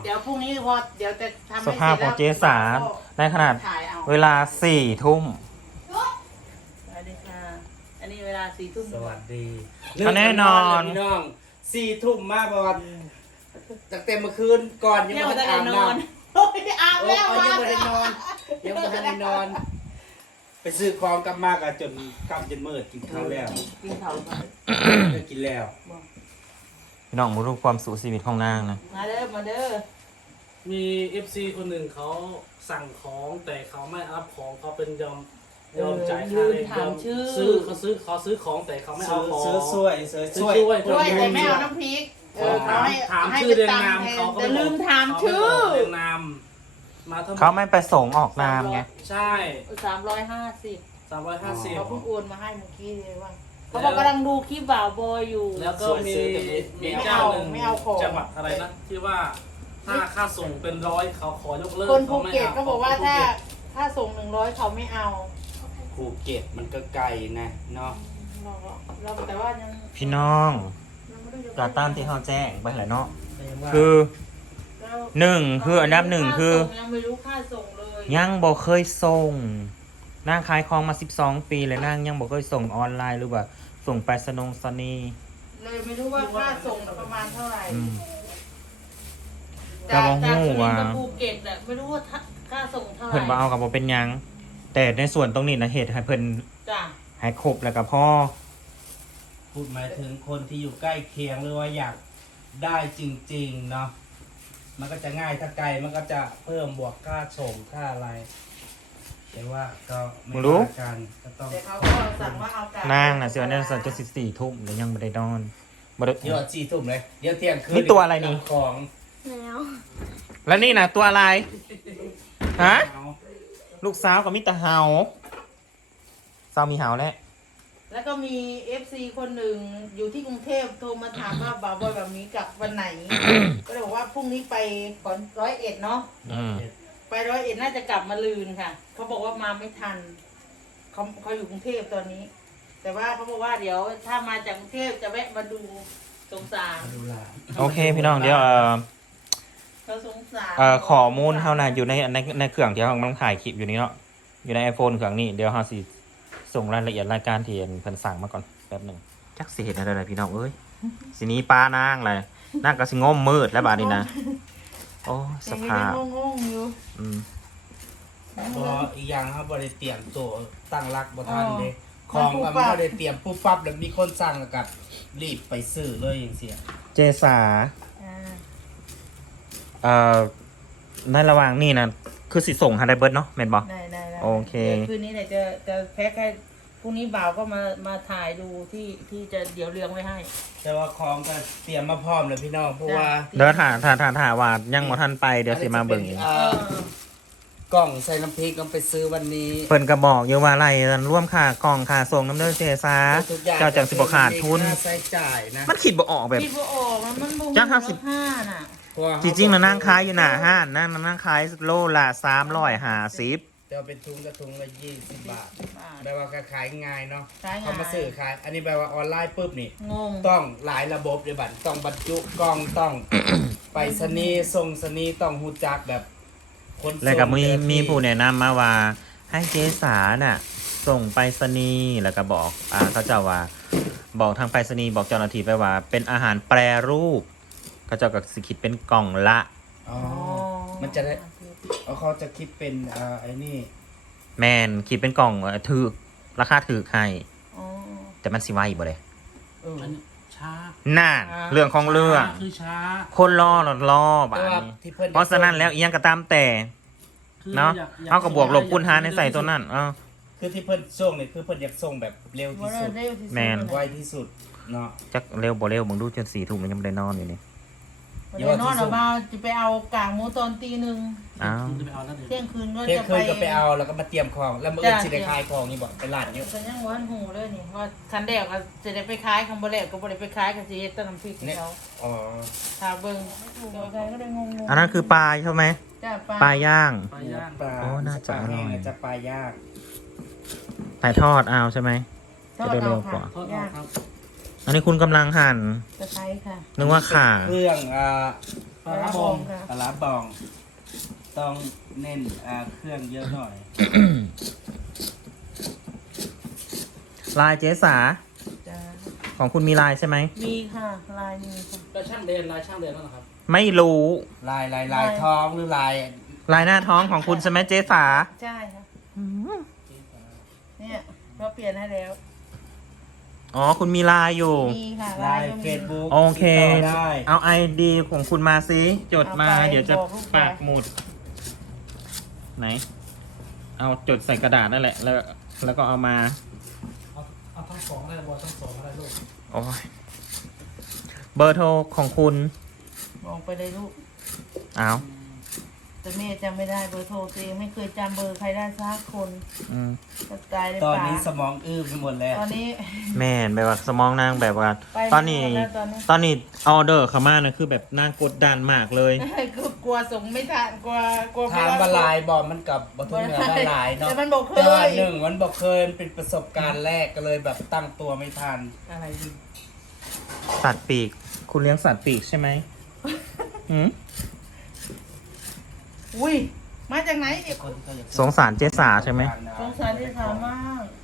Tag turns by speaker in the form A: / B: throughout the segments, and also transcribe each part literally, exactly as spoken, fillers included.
A: เดี๋ยวพรุ่งนี้พอเดี๋ยวจะทำ
B: สภาพของเจสาในขนาด
A: ถ่ายเอา
B: เวลาสี่ทุ่ม
A: สวัสดีค่ะอันนี้เวลาสี่ทุ่ม
C: สวัสดี
B: ก็แน่นอน
C: พี่น้องสี่ทุ่มมาประมาณตั้งแต่เมื่อคืนก่อนยัง
A: เที่ยว
C: ไม่
A: แต่
C: ได้อาบ
A: น
C: น้
A: อนโอ้ยอาบ
C: ำ
A: แล้ว
C: โอ้
A: มาย
C: ยังไม่ได้นอนยังไม่ได้นอน ไปซื้อของกลับมากันจนกลับจนมืดกินข้าวแล้ว
A: กินเขาไป
C: ก็กินแล้ว
B: พี่น้องมารู้ความสุขชีวิตของนางนะ
A: มาเด้อมาเด้อ
D: มี เอฟ ซี คนหนึ่งเขาสั่งของแต่เขาไม่อัพของเขาเป็นยอมยอมจ่ายค่าเองยอมซื้อเขาซื้อเขาซื้อของแต่เขาไม่
C: ซื้
D: เอา
C: อ
D: ของ
C: ซื้อช่วยซื้อ
D: ซื้อ
C: ช่วย
D: ช่วย
A: ด้วยแต่ไม่เอาน้ำพริกเออ
D: ถาม
A: ให้
D: ถาม
A: ให้
D: ชื่อ
A: ไป
D: เรียง
A: ตำ
D: นาม
A: แท
D: เขา
A: น
D: ก็
A: แต่
D: ไบ
A: ลื
D: อก
A: มถาม
D: เข
A: ชื่อ
D: ไบอกเรียงนามมาทั้งหมด
B: เขาไม่ไปส่งออกนามไง
D: ใช่
A: สามร้อยห้าสิบ
D: สามร้อยห้าสิบ
A: เขาเพิ่งโอนมาให้เมื่อกี้เลยว่าเขาบอกกำลังดูคลิปบ่าวบอยอยู่
D: แล้วก็มีมีเจ้าหนึ่งจังหวัดอะไรนะที่ว่าถ้าค่าส่งเป็นร้อยเขาขอยกเลิก
A: คนภู
D: ไม่
A: เก็ต
D: อ
A: ก็บอกว่า
D: คนภู
A: ถ้า
D: เก็ต
A: ถ้าส่งหนึ่งร้อยเขาไม่เอา
C: ภูเก็ตมันก็ไกลนะเนาะ
A: เราก็เราแต่ว่ายัง
B: พี่น้อง
A: ยังไม่ได้ยก
B: กาตามที่เขาแจ้งไปแหละเนาะ
C: แต่ยังว่า
B: คือ
A: แล้ว
B: หนึ่งคืออันดับหนึ่งคือ
A: ยังไม่รู้ค่าส่งเลย
B: ยังบ่เคยส่งนางขายของมาสิบสองปีเลยนางยังบ่เคยส่งออนไลน์หรือว่าส่งไปสนงสนีย์
A: เลยไม่รู้ว่าค่าส่งประมาณเท่าไหร่
B: อืม
A: จาก
B: ก็บ่ฮู้
A: จากสุรินท
B: ว่า
A: ร์กับภูเก็ตอะไม่รู้ว่าค่าส่งเท่าไหร่
B: เพิ่นบ่เอากับบ่เป็นหยัง แต่ในส่วนตรงนี้นะเหตุให้เพิ่น
A: จ้ะ
B: ให้ครบแล้วก็พ่อ
C: พูดหมายถึงคนที่อยู่ใกล้เคียงหรือว่าอยากได้จริงๆเนาะมันก็จะง่ายถ้าไกลมันก็จะเพิ่มบวกค่าส่งค่าอะไร แต่ว่าก็ไม่ว่ากันก็ต้อง
A: แต่เขาก็สั่งว่าเอากลับ
B: นางน่ะสิวันนี้สั่นจะสิบสี่ทุ่มหรือยังบ่ได้นอนบ่ได้
C: เดี๋ยวสี่ทุ่มเลยเดี๋ยวเที่ยงคืน
B: นี่ตัวอะไรนี่
C: ของ
E: แล้ว
B: แล้วนี่นะตัวอะไร ฮะ
C: เอา
B: ลูกสาวกับมิตรเฮาสาวมีเฮาแล้ว
A: แล้วก็มี เอฟ ซี คนหนึ่งอยู่ที่กรุงเทพโทรมาถามว่าบ่าวบอยแบบนี้กลับวันไหน ก็เลยบอกว่าพรุ่งนี้ไปขอนร้อยเอ็ดเนาะ
B: อืม
A: ไปร้อยเอ็ดน่าจะกลับมาลืนค่ะ เขาบอกว่ามาไม่ทัน เขาเขาอยู่กรุงเทพตอนนี้ แต่ว่าเขาบอกว่าเดี๋ยวถ้ามาจากกรุงเทพจะแวะมาดูสงสาร
C: ดูหลาน
B: โอเคพี่น้องเดี๋ยวเอ่อ
A: เขาสงสาร
B: เอ่อข้อมูลเฮานะอยู่ในในในเครื่องที่เฮากำลังถ่ายคลิปอยู่นี้เนาะอยู่ใน iPhone เครื่องนี้เดี๋ยวเฮาสิส่งรายละเอียดรายการที่เพิ่นสั่งมาก่อนแป๊บหนึงจักสิเฮ็ดอะไรพี่น้องเอ้ยสิหนี้ป้านางเลยนางก็สิงมมืดแล้วบาดนี้นะโอ้ส
A: ยัง
B: ภาพ
A: งงงๆอยู่
B: อืม
C: พออีกอย่างเขาบริเตรียมตัวตั้งรักบ่ทัน
A: อ๋อ
C: เลยของ
A: มัน
C: มัน
A: ปุ๊บปั๊บ
C: บ่ได้เตรียมปุ๊บปั๊บแล้วมีคนสั่งแล้วก็รีบไปซื้อเลยอย่างเสีย
B: เจสา
A: อ่า
B: เอ่อในระหว่างนี้นะคือสิส่งให้ได้เบิดเนาะแม่นบ่
A: ได้ได้ได้
B: โอเค
A: ดี๋ยวคืนนี้เนี่ยจะจะแพ็คให้พรุ่งนี้บ่าวก็มามาถ่ายดูที่ที่จะเดี๋ยวเรียงไว้ให้
C: แต่ว่าของก็เตรียมมาพร้อมเลยพี่น้องเพราะว่า
B: เดี๋ยวถ้าถ้าถ้าถ้าว่ายังบ่ทันไปเดี๋ยวสิมาเบิ่งอีก
C: อ่ากล่องใส่น้ำพริกก็ไปซื้อวันนี้
B: เพิ่นก็บอกอยู่ว่าไรร่วมค่ากล่องค่าส่งน้ำเด้อเจซา
C: ทุกอย่าง
B: เจ้าจังสิบ่ขาดทุน
C: ค่าใช้จ่ายนะ
B: มันคิดบ่ออกแบบ
A: พี่บัวออกมันมันบุ้ง
B: จ้างห้าสิบ
A: ห้าน่ะ
C: เพาะว่า
B: จริงๆแล้วนั่งขายอยู่หน้าห้านนั่นนั่งขายโลละสามร้อยห้าสิบ
C: แต่ว่าเป็นทุงกระทุงละยี่สิบบาท
A: บาท
C: แปลว่าก็ขายง่ายเนาะ
A: ขายง่าย
C: เขามาซื้อขาย อันนี้แปลว่าออนไลน์ปุ๊บนี่
A: งง
C: ต้องหลายระบบเลยบัดต้องบรรจุกล่องต้อง ไปสนีย์ส่งสนีย์ต้องหูจักแบบคนส่ง
B: แล้วก็มี
C: แต่ละที่
B: มีผู้แนะนำมาว่า ให้เจสาน่ะ ส่งไปรษณีย์แล้วก็บอกอ่าเขาเจ้าว่า บอกทางไปรษณีย์บอกเจ้าหน้าที่ไปว่า เป็นอาหารแปรรูปเขาเจ้าก็สิคิดเป็นกล่องละ
C: อ๋อ มันจะได้ เอาเขาจะคิดเป็นอ่าไอ้นี่
B: แมนคิดเป็นกล่องเอ่อถือราคาถือให้
A: อ๋อ
B: แต่มันสิไว้บ่เลย
C: เออ
D: อันนี้ช้า
B: น่าเรื่องของเรื่อง
D: ช้าคือช้า
B: คนรอหลอดรอบ้า
C: แต่ว่า
B: นี้
C: ที่เพิ่น
B: เพราะฉะนั้นแล้วอีหยังก็ตามแต่
D: คือ
B: เนาะ
D: อยก
B: เอากับบวกลบคูณหารในใส่ตัวนั้นเออ
C: คือที่เพิ่นส่งนี่คือเพิ่นอยากส่งแบบเร็วที่สุด
A: เร็วที่สุด
B: แมน
C: ไวที่สุดเนาะ
B: จักเร็วบ่เร็วมึงดูจนสี่ทุ่มมันยังไม่ได้นอนอยู่นี่
A: วันนี้นอนออกมาจะไปเอากางหมูตอนตีหนึ่ง
B: อ้าว
D: คุณจะไปเอาแล้วเดี๋ยว
A: เที่ยงคืนก็
C: เที่ยง
A: จะ
C: คื
A: ไป
C: นก็ไปเอาแล้วก็มาเตรียมของแล้วมื้ออื่นสิได้ขายของนี่บ่ไปร้านเยอะ
A: ฉันยังวันหูเลยนี่ว่าคันแดกก็จะได้ไปขายคันบ่แดกก็บ่ได้ไปขายก็สิเฮ็ดแต้นน้ำพริกให้เขา
C: อ๋อ
A: ถ้าเบิ่งตัวใครก็ได้งงๆ
B: อันนั้นคือปลาใช่ไหม
A: จ้าปลา
B: ปลาย่าง
D: ไปย่าง
C: ปลา
B: โอ้น่าจะอร่อย
C: ปลาแห้งน่าจะปลายาก
B: ถ่ายทอดเอาใช่ไหม
A: ทอด
B: จะได้เร็
A: เอา
B: วก
A: ค่ะ
B: ว่า
D: ทอดออก
A: ย่าง
D: ครับ
B: อันนี้คุณกำลังหั่น
A: ตะไคร้ค่ะ
B: นึกว่าข่า
C: เครื่องอ่าปลาร้าบอง
A: ค่ะ
C: ปลาร้าบอง ต้องเน้นอ่าเครื่องเยอะหน่อย
B: ลายเจ๊สา
A: จ้า
B: ของคุณมีลายใช่ไหม
A: มีค่ะลายมีค่ะ
D: แล้วช่างเดนลายช่างเดนนั่นนะครับ
B: ไม่รู้
C: ลายลายลายท้องหรือลาย
B: ลายหน้าท้องของคุณใช่ไหมเจ๊สา
A: ใช่ค่ะเนี่ยเราเปลี่ยนให้แล้ว
B: อ๋อคุณมีลายอยู่
A: มีค่ะ
C: ลาย
A: ก็มี
C: เฟซบุ๊ก
B: โอเค
C: ติดต่อได้
B: เอาไอดีของคุณมาซิจดมา
A: เอาไป
B: เดี๋ยวจะ
A: บอกลูกค้า
B: ปากหมุด ไหน เอาจดใส่กระดาษนั่นแหละ แล้ว แล้วก็เอามา
D: เอาเอาทั้งสองได้บอลทั้งสองได้ลูก
B: โอ้ยเบอร์โทรของคุณ
A: มองไปเลยลูก
B: เอา
A: แต่แม่จำไม่ได้เบอร์โทรตัวเองไม่เคยจำเบอร์ใครได้สักคน
B: อืม
A: ก็ตายใน
C: ตอน
A: ป่า
C: นี้สมองอื้อไปหมดแล้ว
A: ตอนนี้
B: แม่นแบบว่าสมองนางแบบว่า
A: ไป
B: ตอนนี้
A: ไม่หมดแล้วตอนนี้
B: ตอนนี้ออเดอร์เข้ามานะคือแบบนางกดดันมากเลย
A: คือกลัวส่งไม่ทันกลัวกลัว
C: ถามว่าลายบอกมันกับบทุกเนื้อได้ลายเนาะ
A: แต่มันบอกเค
C: แต่ว่าย หนึ่งมันบอกเคยมันเป็นประสบการณ์แรกก็เลยแบบตั้งตัวไม่ทัน
A: อะไรดี
B: สัตว์ปีก คุณเลี้ยงสัตว์ปีกใช่ไหมหืม
A: อุ้ยมาจากไหนเนี่ย
C: คนที่เขาอยาก
B: สงสารเจ๊สาใช่ไหม
A: สงสารที่ถามมาก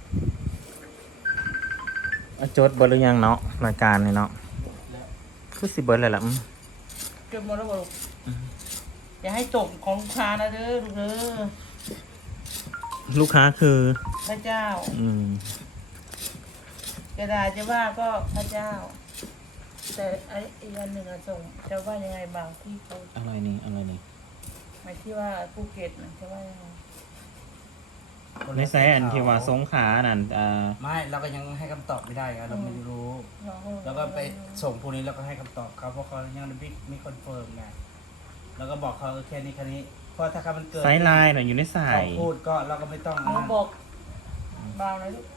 B: เอาจดเบอร์หรือยังเนาะรายการนี่เนาะคือสิเบอร์เลยล่ะอืม
A: เก็บหมดแล้วบอกอย่าให้ตกของลูกค้านะเด้อลูกเด้อ
B: ลูกค้าคือ
A: พระเจ้า
B: อืม
A: จะด่าจะว่าก็พระเจ้า แต่ไอ้อีกอันหนึ่งอะส่งจะว่ายังไงบางที่เขา
B: อะไรนี่อะไรนี่
A: หมายที่ว่าภูเก็ตนะจะว่ายังไง
B: ในแซอันที่ว่าสงขลานั่นอ่า
C: ไม่เราก็ยังให้คำตอบไม่ได้อะเราไม่รู้ แล้วก็ไปส่งพวกนี้แล้วก็ให้คำตอบเขาเพราะเขายังไม่ไม่คอนเฟิร์มไงแล้วก็บอกเขาแค่นี้แค่นี้เพราะถ้าเขามันเกิด
B: ไซส์ลายน่ะอยู่ในสา
C: เขา
B: ย
C: พูดก็เราก็ไม่ต้อง
A: หนูบอกเบาหน่อยลูก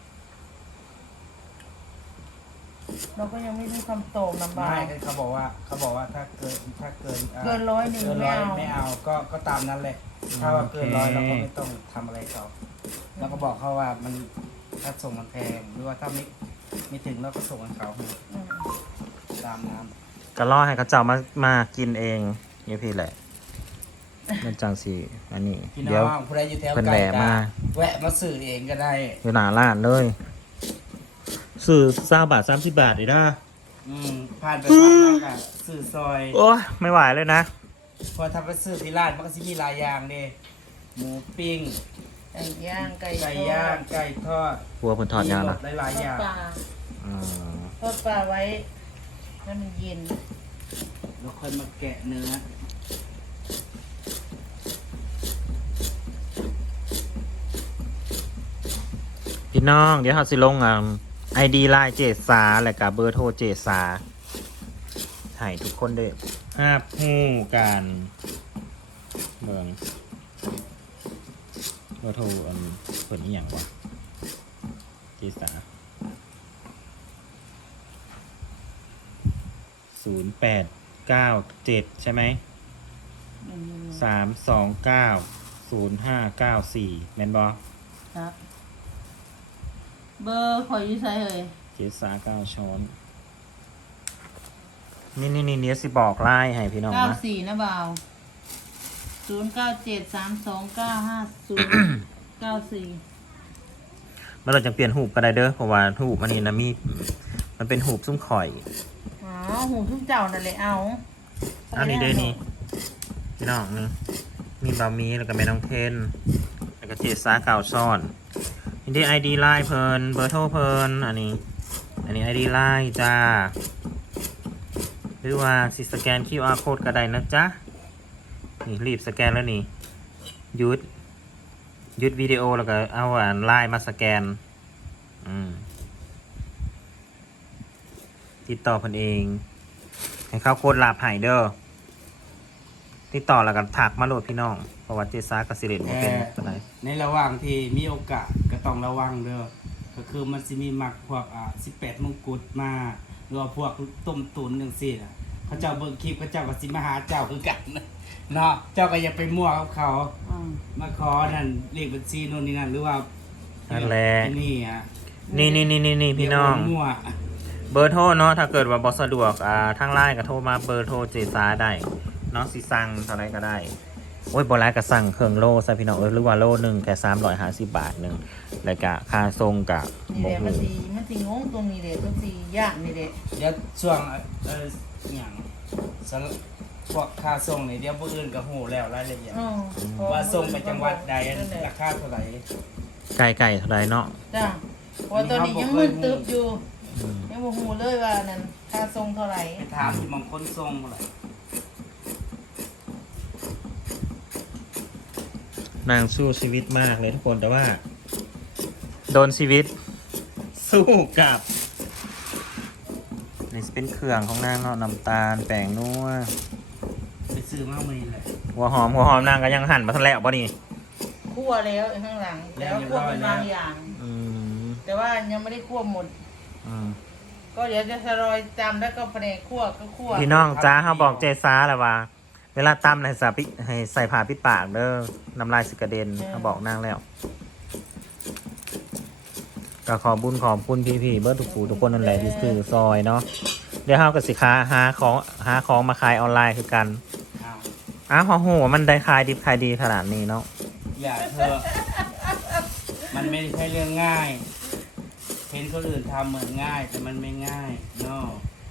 A: เราก็ยังไม่ได้คำตอบนะเบา
C: ไม่เขาบอกว่าเขาบอกว่าถ้าเกินถ้าเกิน
A: เกินร้อยหนึ่ง
C: เกินร้อย
A: ไม่เอา
C: ไม่เอาก็ก็ตามนั้นแหละ ถ้าว่าเกินร้อยเราก็ไม่ต้องทำอะไรเขาเราก็บอกเขาว่ามันถ้าส่งมันแพงหรือว่าถ้าไม่ไม่ถึงเราก็ส่งให้เขา
A: อืม
C: ตามน้
B: ก็ล่อให้เขาเจ้ามามากินเองนี่พี่แหละมันจังสิอันนี้
C: ำพี่
B: เดี๋ยว
C: น้องผู้ใดอยู่แถว
B: เพิ่น
C: ไกล
B: แหวะ
C: กั
B: มา
C: แวะมาสื่อเองก็ได้
B: อยู่หน้าร้านเลยสื่อสามบาทสามสิบบาทอีกนะ
C: อืมผ่านไปผ่านมาก็สื่อซอย
B: โอ้ยไม่ไหวเลยนะ
C: พอทำไปซื้อที่ร้านมันก็สิมีหลายอย่างเด้หมูปิ้ง
A: ไก่ย่างไก่
C: ไก่
A: ทอด
C: ย่างไก่ทอด
B: หัวเพิ่นทอดยัง
C: มี
B: นะ
C: รสหลาย
A: ท
C: ๆอ
A: อด
C: ย่าง
A: ปลา
B: อืม
A: ทอดปลาไว้ให้มันเย็น
C: แล้วค่อยมาแกะเนื้อ
B: พี่น้องเดี๋ยวเขาสิลงอ่ะไอดีไลน์เจสาและกับเบอร์โทรเจสาให้ทุกคนได้ทราบหู้กันเบิ่งเบอร์โทรอันเปิดอีหยังวะเจสาศูนย์แปดเก้าเจ็ดใช่ไหม
A: อืม
B: สามสองเก้าศูนย์ห้าเก้าสี่แมนบอ
A: ครับเบอร์ขออยูไซเลย
B: เจสาเก้าช้อน นี่นี่นี่เนี้ยสิบอกไล่ให้พี่น้อง
A: เก้า
B: นะ
A: สี่นะบ่าวศูนย์เก้าเจ็ดสามสองเก้าห้าศูนย์เก้าสี่
B: เมื่อเราจะเปลี่ยนหูปก็ได้เด้อเพราะว่าหูปอันนี้นะมีมันเป็นหูปซุ้มข่อย
A: อ๋อหูทุกเจ้านั่นเลยเอา
B: อันนี้เด้อนี่พี่น้องนี่มีบะหมี่แล้วก็แม่น้องเทนแล้วก็เจสาเก่าซ่อนนี่ได้ไอดีไลน์เพลินเบอร์โทรเพลินอันนี้ อันนี้ไอดีไลน์จ้าหรือว่าสิสแกน คิว อาร์ code ก็ได้นะจ๊ะนี่รีบสแกนแล้วนี่หยุดหยุดวิดีโอแล้วก็เอาอ่านไลน์มาสแกนอืมติดต่อเพิ่นเอง ให้เขาโคตรลาบหายเด้อติดต่อแล้วกันถักมาโหลดพี่น้องเพราะว่าเจสากับสิรินมาเป็นอะไร
C: ในระหว่างที่มีโอกาสก็ต้องระวังเด้อก็คือมันสิมีมักพวกอ่าสิบแปดมงกุฎมาหรือว่าพวกต้มตุ๋นจังซี่น่ะเขาเจ้าเบิ่งคลิปเขาเจ้าก็สิมาหาเจ้าคือกันเนาะเจ้าก็อย่าไปมั่วกับเขา
A: อืม
C: มาขอนั่นเลขบัญชีโน่นนี่นั่นหรือว่า
B: นั่นแหละ
C: นี่ฮะ
B: นี่นี่นี่นี่นี่พี่น้อง
C: เรียกว่ามั่ว
B: เบอร์โทรเนาะถ้าเกิดว่าบ่สะดวกอ่าทางไลน์ก็โทรมาเบอร์โทรเจซาได้เนาะสิสั่งเท่าไรก็ได้โอ้ยบ่หลายก็สั่งเครื่องโลซะพี่น้องเอ้ยหรือว่าโลหนึงแค่สามร้อยห้าสิบบาทหนึงแล้วก็ค่าส่งก็
A: นี่
B: บ่
A: แหละมัน
B: ฮู้
A: สีมันสีงงตรงนี้เลยตรงสียากนี่แหละ
C: เดี๋ยวช่วงเอออย่างสำหรับพวกค่าส่งนี่เดี๋ยวผู้อื่นก็หูแล้วรายละเอียด
A: อ๋อ
C: ว่าส่งไปจังหวัดใด
A: นั่นแหละ
C: ราคาเท่าไหร่
B: ไก่ไก่เท่าไรเนาะ
A: จ้ะเพราะว่าตอนนี้ยังมืดตึบอยู่
B: อืม
A: ยังบ่ฮู้เลยว่านั่นค่าส่งเท่าไหร่
C: ไปถามที่มองคนส่งเท่าไหร่
B: นางสู้ชีวิตมากเลยทุกคนแต่ว่า โดนชีวิต สู้กับนี่สิเป็นเครื่องของนางเนาะน้ำตาลแป้งนัว
C: ไปซื้อมาเมื่อนี้แหละ
B: หัวหอมหัวหอมนางก็ยังหั่นมาทันแล้วป่ะนี่
A: คั่วแล้วข้างหลัง
C: แล้
A: แล้ว ว
C: เรียบ
A: คั่ว
C: ร้อย
A: เป็น
C: แล้ว
A: บางอย่าง
B: อืม
A: แต่ว่ายังไม่ได้คั่วหมด
B: อืม
A: ก็เดี๋ยวจะทยอยจำแล้วก็แผนกคั่วก็คั่ว
B: พี่น้องจ้าเขาบอกเจซ่าแหละว่า เวลาตำให้ใส่ปิให้ใส่ผ้าปิดปากเด้อน้ำลายสกระเด็นเขาบอกนางแล้วก็ขอบุญขอบคุณพี่ๆเบิร์ดทุกผู้ทุกคนนั่นแหละที่ซื้อซอยเนาะเดี๋ยวเฮากับสิค้าหาของหาของมาขายออนไลน์คือกัน
C: อ้าว
B: อ้าวโอ้โหมันได้ขายดิบขายดีขนาดนี้เนาะ
C: อย่าเธอะมันไม่ใช่เรื่องง่าย เห็นคนอื่นทำเหมือนง่าย แต่มันไม่ง่ายเนาะ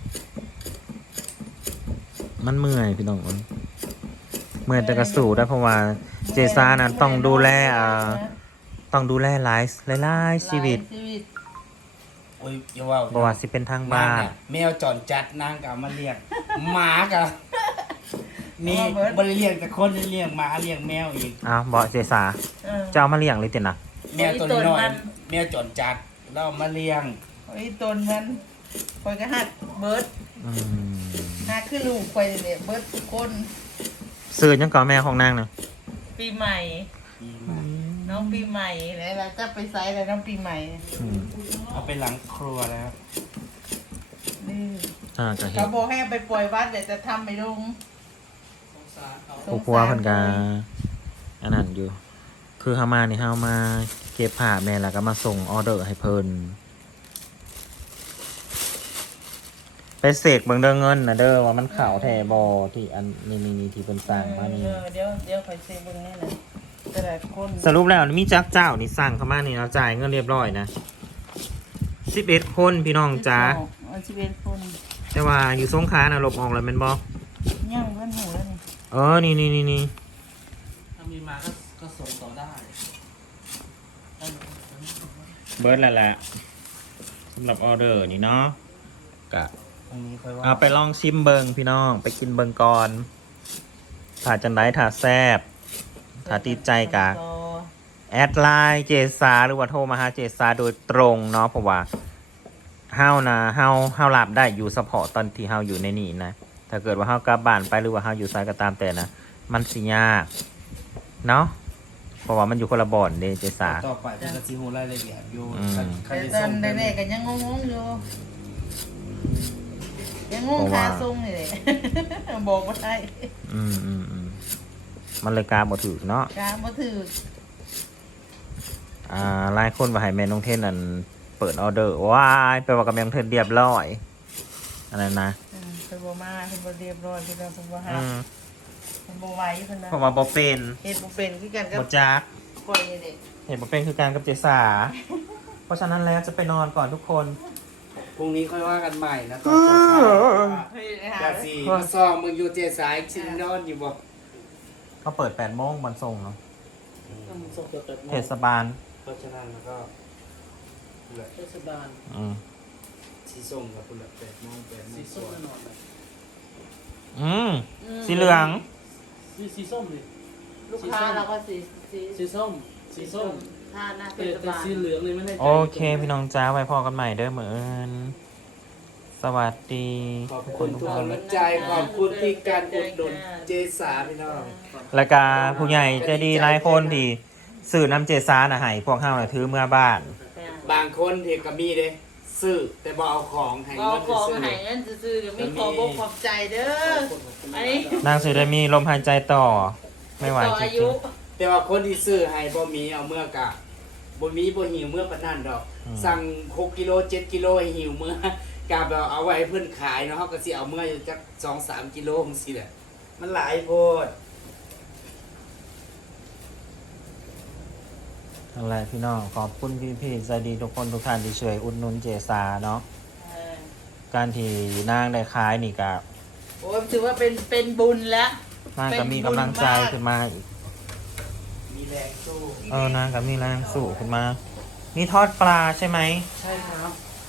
B: มันเมื่อยพี่น้องเอ้ยเมื่อยแต่กระสู่ได้เพราะว่าเจซ่านั้นต้องดูแลอ่าต้องดูแลหลายหลายๆชีวิต
A: หลายชีวิต
C: โอ้ยอย่าว่า
B: บ่ว่าสิเป็นทางบ้าน
C: ะแมวจอนจัดนางกับมาเลี้ยงหมากับนี่บริเลี้ยงแต่คนเลี้ยงหมาเลี้ยงแมวอีก
B: อ้าวบอกเจซ่า
A: เออ
B: จะเอามาเลี้ยงเลยตินะ
C: แมวตัวน้อยแมวจอนจัดแล้วเอามาเลี้ยง
A: โอ้ยตนมันคอยก็หักเบิร์ด
B: อืม
A: หักขึ้นลูกไปเนี่ยเบิร์ดทุกคน
B: ซื้อยังก่อแม่ของนางเนาะ
A: ปีใหม่
C: ดีมาก
A: น้องปีใหม่ไหนเราจะไปไซส์อะไรน้องปีใหม่
B: อืม
C: เอาไปหลังครัวแล้ว
A: นี่
B: อ่าก็เห็
A: เขา
B: น
A: บอกให้เอาไปปล่อยวัดเดี๋ยวจะทำไม่ลง
D: สงสารเขา
B: ผู้ครัวเพิ่นกาอันนั้นอยู่ คือเฮามานี่เฮามาเก็บผ้าแม่แล้วก็มาส่งออเดอร์ให้เพิ่นไปเสกเบิ่งเด้อเงินนะเด้อว่ามันขาวแท้บ่ที่อันนี่นี่นี่ที่เพิ่นสั่งมานี่
A: เออเดี๋ยวเดี๋ยวคอยเซเบิ้งแน่นะแต่ละคน
B: สรุปแล้วมีจักเจ้านี่สั่งเข้ามานี่เราจ่ายเงินเรียบร้อยนะสิบเอ็ดคนพี่น้องจ้า
A: เอาสิบเอ็ดคน
B: แต่ว่าอยู่สงขลาน่ะลบออกแล้วแม่นบ่
A: ย่างเพื่อนหูแล้วนี่
B: เออนี่นี่นี่นี่
D: ถ้ามีมาก็ก็ส่งต่อได้
B: เบิร์ดแล้วแหละสำหรับออเดอร์นี่เนาะกะ
C: ตรงนี้ค่อยว่า
B: เอาไปลองชิมเบิงพี่น้องไปกินเบิงก่อนถ้าจันไดถ้าแซบถ้าติดใจกะแอดไลน์เจสาหรือว่าโทรมาหาเจสาโดยตรงเนาะเพราะว่าเฮานะเฮาเฮาหลับได้อยู่เฉพาะตอนที่เฮาอยู่ในนี่นะถ้าเกิดว่าเฮากลับบ้านไปหรือว่าเฮาอยู่ไสก็ตามแต่นะมันสิยากเนาะเพราะว่ามันอยู่คนละบ่อนเด้เจสา
C: ต่อไปเพื่อนก็สิหูรายละเอียดอยู่
B: อืม
C: ใคร
A: แต่
C: จะ
A: ตอ
C: ส่
A: น
C: ง
A: แรกๆก็ยังงงๆอยู่ยังงงคาทรงนี่แหละ บอกว่าได้
B: อืมอืมอืมมันเลยกลารบ่ถือเนาะ
A: กลางมาถือ
B: อ่าหลายคนว่าให้แม่น้องเทนนั่นเปิดออเดอร์ว้ายแปลว่ากับแม่น้องเทนเรียบร้อยอันนั้นนะ
A: อืมเป็นบัวมาเป็นบัวเรียบร้อยเป็นบัวฮา
B: อืม
A: เป็นบัวไหวเพิ่นนะ
B: เพราะว่าบ่เป็น
A: เฮ็ดบ่เป็นคือกันกับ
B: บ่จัก
A: ข่อยนี่แหละ
B: เห็นบ่เป็นคือการกับเจสา เพราะฉะนั้นแล้วจะไปนอนก่อนทุกคน
C: พรุ่งนี้ค่อยว่ากันใหม่นะตอนเช้า
A: เฮ้ย
C: ๆ
A: หา
C: กะสีมาซ่อมมึงอยู่เจสายชินนอนอยู่บ่
B: เขาเปิดแปดโมงวันส่งเนาะ
D: ส่งเกือบเปิดโม
B: เท
D: ง
B: ศบาล
C: เพราะฉะนั้นแล้วก็เหลือ
D: เทศบาล
B: อืม
C: สีส้มกับคุณเหลือแปดโมงแปดโม
D: สี
C: ง
D: ส้ม
C: กว่า
D: แน่นอนเลย
B: อืมสีเหลือง
D: สีสีส้มดิ
A: ลูกค้าเราก็สีสี
D: สีส้มสีส้ม
A: ถ้าหน้าเท
D: แต่
A: ศ
D: แต่
A: บาล
D: สีเหลืองเลยไม่แน่ใจ
B: โอเค พี่น้องจ้าไว้พอกันใหม่เด้อเหมือนสวัสดี
C: ขอบ
B: ทุกค
C: คุ
B: น
C: ณ
B: ทุก
C: ทุก
B: คน
C: กำลังใจขอบคุณที่การอุดหนุนเจสาพี่น้อง
B: แล้วก็ผู้ใหญ่ใจดีหลายคนที่สื่อน้ำเจสาน่ะให้พวกเฮาน่ะถือเมื่อบ้าน
C: บางคนที่ก็มีเด้ซื้อแต่บ่เอาของให้
A: ก็
C: เงิน
A: ของ
C: ซื้อ
A: ให้เงินซื้อๆเดี๋ยวมีขอบอกขอบใจเด้ออันนี้
B: นางสิได้มีลมหายใจต่อ ไม่ไหว
A: ต่อ
B: จ
A: อา
B: ริ
A: ยุ
B: ง
C: แต่ว่าคนที่ซื้อให้บ่มีเอาเมื่อกะบ่มีบ่หิวเมื่อปานนั้นดอก สั่งหกกิโลเจ็ดกิโลให้หิวเมื่อกาแบบเอาไว้ให้เพื่อนขายเนาะเขาก็สิเอาเมื่ออยู่จักสองสามกิโลจังซี่แหละมันหลายโพด
B: อะไรพี่น้องขอบคุณพี่พี่ใจดีทุกคนทุกท่านที่ช่วยอุดหนุนเจสาเนาะ
A: เออ
B: การที่นางได้ขายนี่ก็
A: โอ้ยถือว่าเป็นเป็นบุญแล้ว
B: นางก็มีกำลังใจขึ้นมาอีก
C: มีแรงสู้
B: เออนางก็มีแรงสู้ขึ้นมานี่ทอดปลาใช่ไหม
C: ใช่ครับ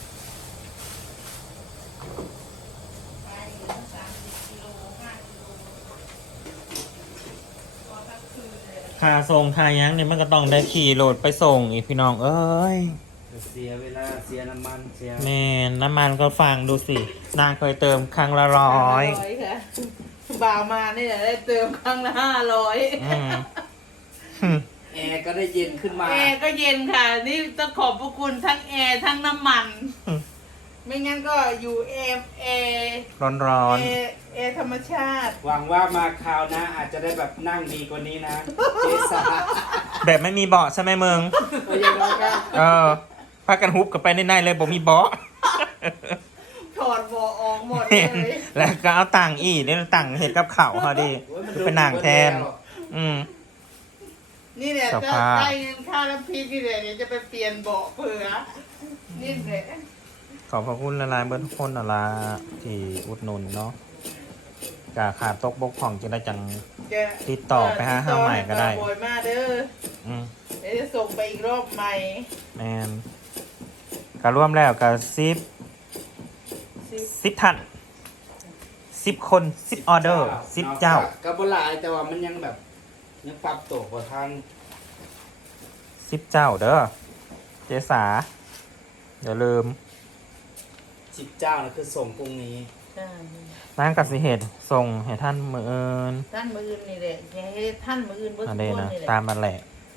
B: ค่าส่งค่ายังเนี่ยมันก็ต้องได้ขี่รถไปส่งอีกพี่น้องเอ้ย
C: เสียเวลาเสียน้ำมันเสีย
B: แม่นน้ำมันก็ฟังดูสินางเคยเติมครั้งละร้อย
A: ค่ะบ่าวมานี่แหละได้เติมครั้งละห้าร้อย
B: อืม
C: แอร์ก็ได้เย็นขึ้นมา
A: แอร์ก็เย็นค่ะ นี่ต้องขอบพระคุณทั้งแอร์ทั้งน้ำมัน ไม่งั้นก็อยู่แอร์แอร์
B: ร้อนร้อน
A: แอร์แอร์ธรรมชาติ
C: หวังว่ามาคราวหนะอาจจะได้แบบนั่งดีกว่านี้นะ เจสา
B: ๆแบบไม่มีเบาะใช่ไหมมึง
C: เออยังไงก็
B: เออพากันฮุบกันไปในๆเลยบอกมีเบาะ
A: ถอดเบาะออกหมด
B: เห็น
A: เลย
B: แล้วก็เอาตังค์อีกเนี่ยตังค์เห็ดกับเข่าวเขาดิ
C: โอ้ยมั
B: คือเป็นหนังแทน อืม
A: นี่แหละ
B: ส
A: จะ
B: ภาพ
A: ได้เงินค่าน้ำพริกนี่แหละเดี๋ยวจะไปเปลี่ยนเบาะเผื่อนี่แหละ
B: ขอบพระคุณละลายเบิร์ทุกคนนะละที่อุดหนุนเนาะกาขาดตกบกผ่องจะได้จัง
A: จะ
B: ติดต่อไปหาห้าใหม่ก็ได้
A: ติต่อบ่อยมากเด้อ
B: อืม
A: เดี๋ยวจะส่งไปอีกรอบใหม่
B: แมนก็ร่วมแล้วกับซิป
A: สิ
B: ซิปท่านซิปคนซิปออเดอร์ซิปเจ้า
C: ก็บ่หลายแต่ว่ามันยังแบบยังปรับตัวกว่าทาง
B: ซิปเจ้าเด้อเจสาอย่าลืม
C: สิบเจ้านะคือส่งพรุ่งนี้
A: ใช่
B: นั่งกับสิเหตุส่งให้ท่านมือเอิน
A: ท่านมืออื่นนี่แหละอย่าให้ท่านมืออื่นเบน
B: อัน
A: ทุก
B: นี้
A: คน
B: นะ
A: นี่แหละ
B: ตามมาแหละ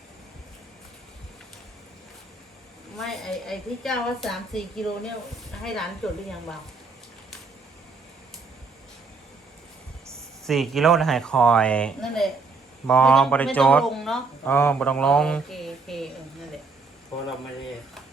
A: ไม่ไอไอที่เจ้าว่าสามสี่กิโลเนี่ยให้ร้านจดหรือยังเบา
B: สี่กิโลนะหายคอย
A: นั่นแหละ
B: บอ
A: ไม่ต้อง
B: บริ
A: ไม่
B: โจ
A: ต้อง
B: ทย์
A: ลงเนาะ
B: เออบรองลง
A: โอเคโอเคเออนั่นแหละ
C: เพราะเราไม่ได้